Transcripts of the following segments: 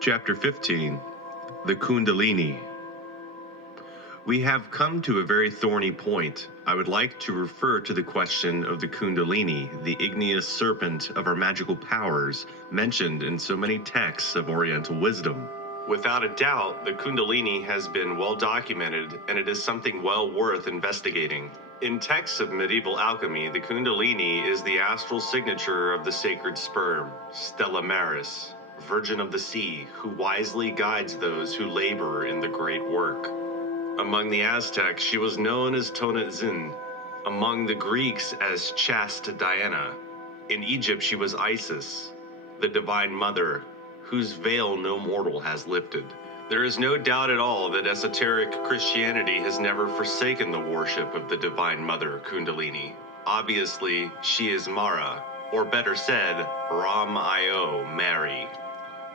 Chapter 15, the Kundalini. We have come to a very thorny point. I would like to refer to the question of the Kundalini, the igneous serpent of our magical powers, mentioned in so many texts of Oriental wisdom. Without a doubt, the Kundalini has been well documented, and it is something well worth investigating. In texts of medieval alchemy, the Kundalini is the astral signature of the sacred sperm, Stella Maris, Virgin of the Sea, who wisely guides those who labor in the great work. Among the Aztecs, she was known as Tonantzin, among the Greeks as chaste Diana. In Egypt, she was Isis, the Divine Mother, whose veil no mortal has lifted. There is no doubt at all that esoteric Christianity has never forsaken the worship of the Divine Mother Kundalini. Obviously, she is Mara, or better said, Ram-io, Mary.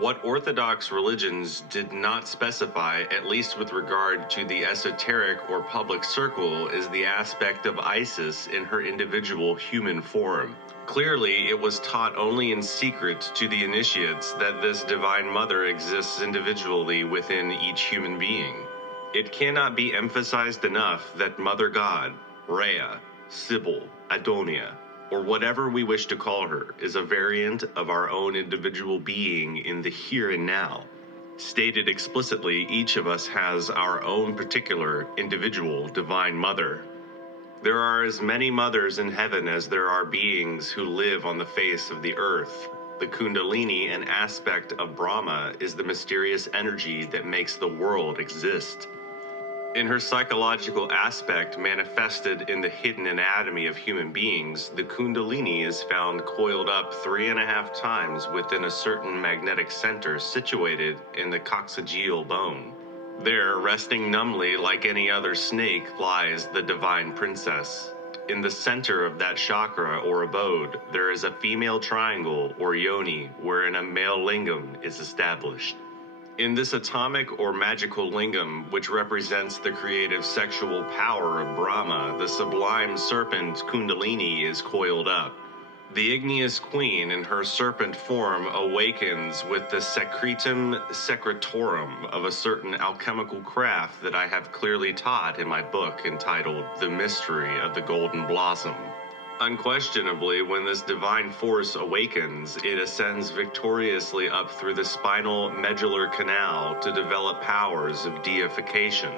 What Orthodox religions did not specify, at least with regard to the esoteric or public circle, is the aspect of Isis in her individual human form. Clearly, it was taught only in secret to the initiates that this Divine Mother exists individually within each human being. It cannot be emphasized enough that Mother God, Rhea, Sybil, Adonia, or whatever we wish to call her, is a variant of our own individual being in the here and now. Stated explicitly, each of us has our own particular, individual Divine Mother. There are as many mothers in heaven as there are beings who live on the face of the earth. The Kundalini, an aspect of Brahma, is the mysterious energy that makes the world exist. In her psychological aspect manifested in the hidden anatomy of human beings, the Kundalini is found coiled up 3.5 times within a certain magnetic center situated in the coccygeal bone. There, resting numbly like any other snake, lies the Divine Princess. In the center of that chakra or abode, there is a female triangle or yoni wherein a male lingam is established. In this atomic or magical lingam, which represents the creative sexual power of Brahma, the sublime serpent Kundalini is coiled up. The igneous queen in her serpent form awakens with the secretum secretorum of a certain alchemical craft that I have clearly taught in my book entitled The Mystery of the Golden Blossom. Unquestionably, when this divine force awakens, it ascends victoriously up through the spinal medullary canal to develop powers of deification.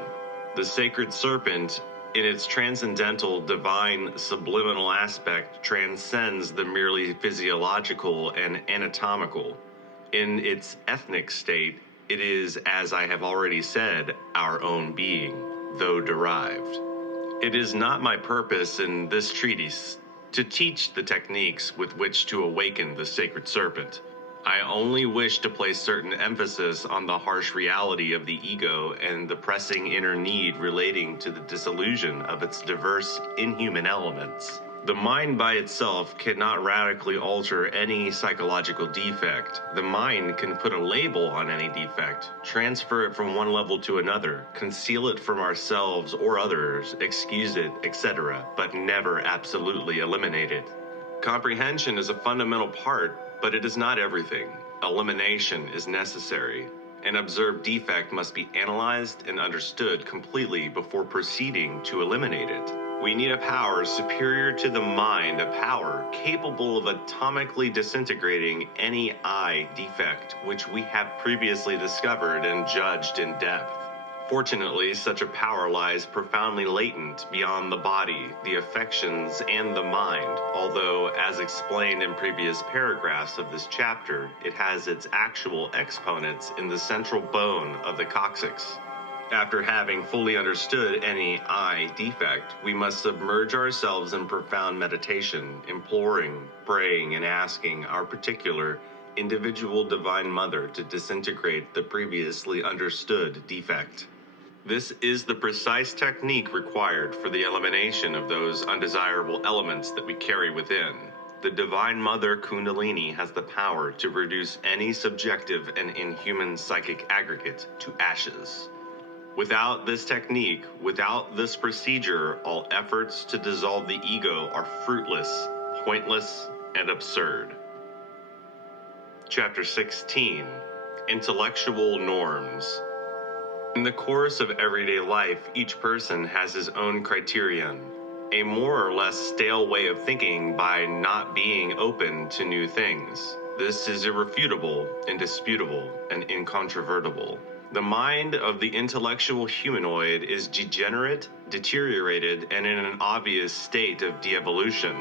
The sacred serpent, in its transcendental, divine, subliminal aspect, transcends the merely physiological and anatomical. In its ethnic state, it is, as I have already said, our own being, though derived. It is not my purpose in this treatise to teach the techniques with which to awaken the sacred serpent. I only wish to place certain emphasis on the harsh reality of the ego and the pressing inner need relating to the dissolution of its diverse inhuman elements. The mind by itself cannot radically alter any psychological defect. The mind can put a label on any defect, transfer it from one level to another, conceal it from ourselves or others, excuse it, etc., but never absolutely eliminate it. Comprehension is a fundamental part, but it is not everything. Elimination is necessary. An observed defect must be analyzed and understood completely before proceeding to eliminate it. We need a power superior to the mind, a power capable of atomically disintegrating any I defect which we have previously discovered and judged in depth. Fortunately, such a power lies profoundly latent beyond the body, the affections, and the mind, although, as explained in previous paragraphs of this chapter, it has its actual exponents in the central bone of the coccyx. After having fully understood any I defect, we must submerge ourselves in profound meditation, imploring, praying, and asking our particular, individual Divine Mother to disintegrate the previously understood defect. This is the precise technique required for the elimination of those undesirable elements that we carry within. The Divine Mother Kundalini has the power to reduce any subjective and inhuman psychic aggregate to ashes. Without this technique, without this procedure, all efforts to dissolve the ego are fruitless, pointless, and absurd. Chapter 16, Intellectual norms. In the course of everyday life, each person has his own criterion, a more or less stale way of thinking by not being open to new things. This is irrefutable, indisputable, and incontrovertible. The mind of the intellectual humanoid is degenerate, deteriorated, and in an obvious state of de-evolution.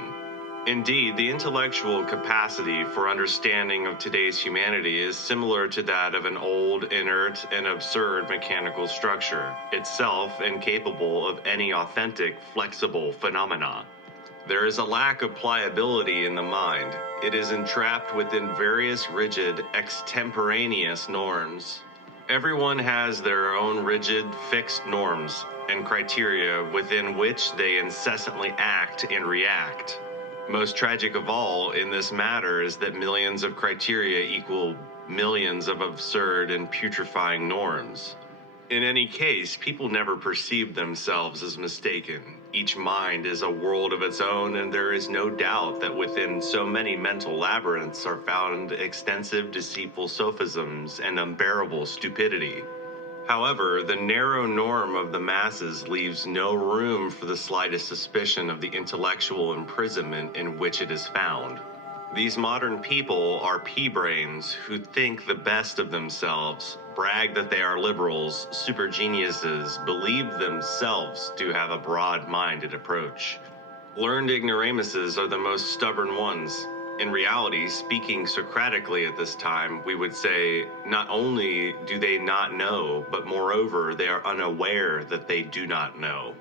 Indeed, the intellectual capacity for understanding of today's humanity is similar to that of an old, inert, and absurd mechanical structure, itself incapable of any authentic, flexible phenomena. There is a lack of pliability in the mind. It is entrapped within various rigid, extemporaneous norms. Everyone has their own rigid, fixed norms and criteria within which they incessantly act and react. Most tragic of all in this matter is that millions of criteria equal millions of absurd and putrefying norms. In any case, people never perceive themselves as mistaken. Each mind is a world of its own, and there is no doubt that within so many mental labyrinths are found extensive deceitful sophisms and unbearable stupidity. However, the narrow norm of the masses leaves no room for the slightest suspicion of the intellectual imprisonment in which it is found. These modern people are pea-brains who think the best of themselves, brag that they are liberals, super geniuses, believe themselves to have a broad-minded approach. Learned ignoramuses are the most stubborn ones. In reality, speaking Socratically at this time, we would say, not only do they not know, but moreover, they are unaware that they do not know.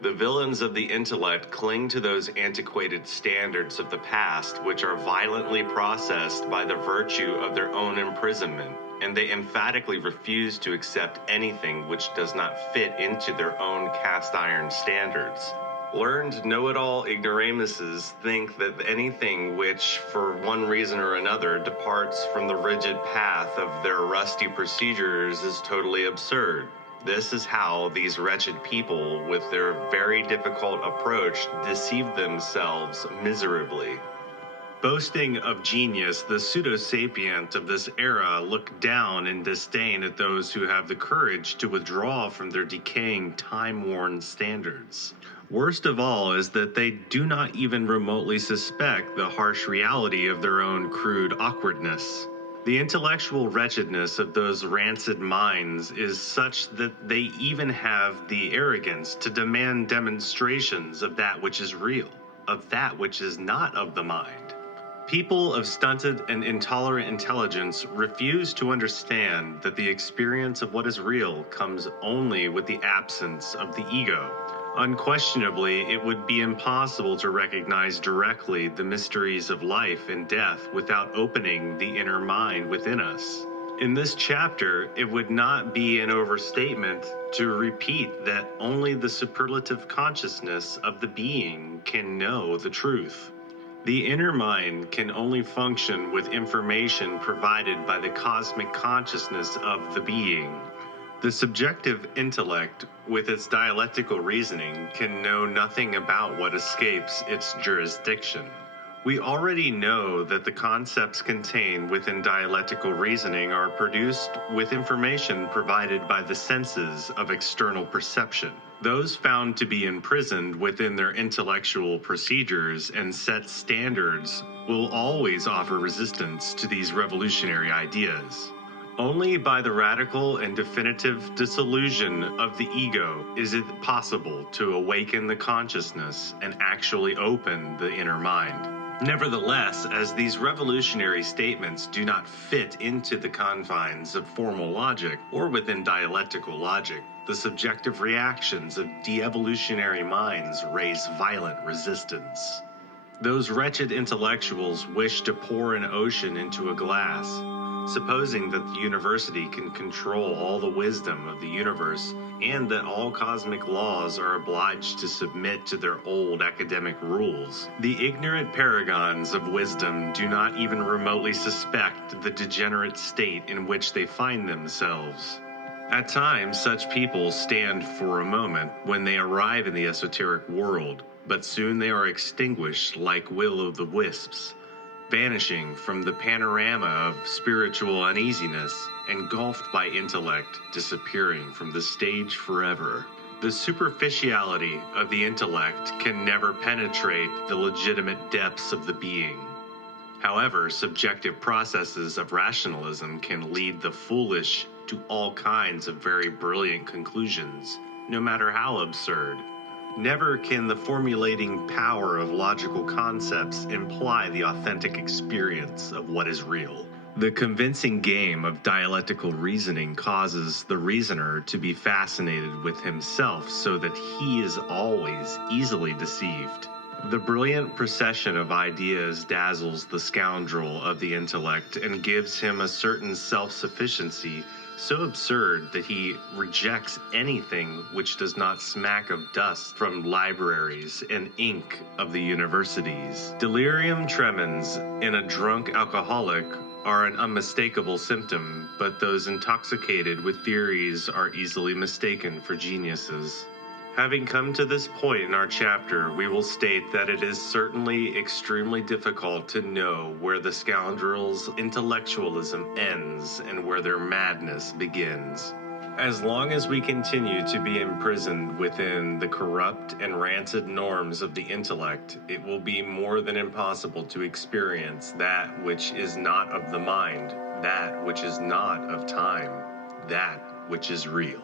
The villains of the intellect cling to those antiquated standards of the past which are violently processed by the virtue of their own imprisonment, and they emphatically refuse to accept anything which does not fit into their own cast-iron standards. Learned know-it-all ignoramuses think that anything which, for one reason or another, departs from the rigid path of their rusty procedures is totally absurd. This is how these wretched people, with their very difficult approach, deceive themselves miserably. Boasting of genius, the pseudo-sapient of this era look down in disdain at those who have the courage to withdraw from their decaying, time-worn standards. Worst of all is that they do not even remotely suspect the harsh reality of their own crude awkwardness. The intellectual wretchedness of those rancid minds is such that they even have the arrogance to demand demonstrations of that which is real, of that which is not of the mind. People of stunted and intolerant intelligence refuse to understand that the experience of what is real comes only with the absence of the ego. Unquestionably, it would be impossible to recognize directly the mysteries of life and death without opening the inner mind within us. In this chapter, it would not be an overstatement to repeat that only the superlative consciousness of the being can know the truth. The inner mind can only function with information provided by the cosmic consciousness of the being. The subjective intellect, with its dialectical reasoning, can know nothing about what escapes its jurisdiction. We already know that the concepts contained within dialectical reasoning are produced with information provided by the senses of external perception. Those found to be imprisoned within their intellectual procedures and set standards will always offer resistance to these revolutionary ideas. Only by the radical and definitive dissolution of the ego is it possible to awaken the consciousness and actually open the inner mind. Nevertheless, as these revolutionary statements do not fit into the confines of formal logic or within dialectical logic, the subjective reactions of de-evolutionary minds raise violent resistance. Those wretched intellectuals wish to pour an ocean into a glass, supposing that the university can control all the wisdom of the universe and that all cosmic laws are obliged to submit to their old academic rules. The ignorant paragons of wisdom do not even remotely suspect the degenerate state in which they find themselves. At times, such people stand for a moment when they arrive in the esoteric world, but soon they are extinguished like will-o'-the-wisps. vanishing from the panorama of spiritual uneasiness, engulfed by intellect, disappearing from the stage forever. The superficiality of the intellect can never penetrate the legitimate depths of the being. However, subjective processes of rationalism can lead the foolish to all kinds of very brilliant conclusions, no matter how absurd. Never can the formulating power of logical concepts imply the authentic experience of what is real. The convincing game of dialectical reasoning causes the reasoner to be fascinated with himself so that he is always easily deceived. The brilliant procession of ideas dazzles the scoundrel of the intellect and gives him a certain self-sufficiency so absurd that he rejects anything which does not smack of dust from libraries and ink of the universities. Delirium tremens in a drunk alcoholic are an unmistakable symptom, but those intoxicated with theories are easily mistaken for geniuses. Having come to this point in our chapter, we will state that it is certainly extremely difficult to know where the scoundrel's intellectualism ends and where their madness begins. As long as we continue to be imprisoned within the corrupt and rancid norms of the intellect, it will be more than impossible to experience that which is not of the mind, that which is not of time, that which is real.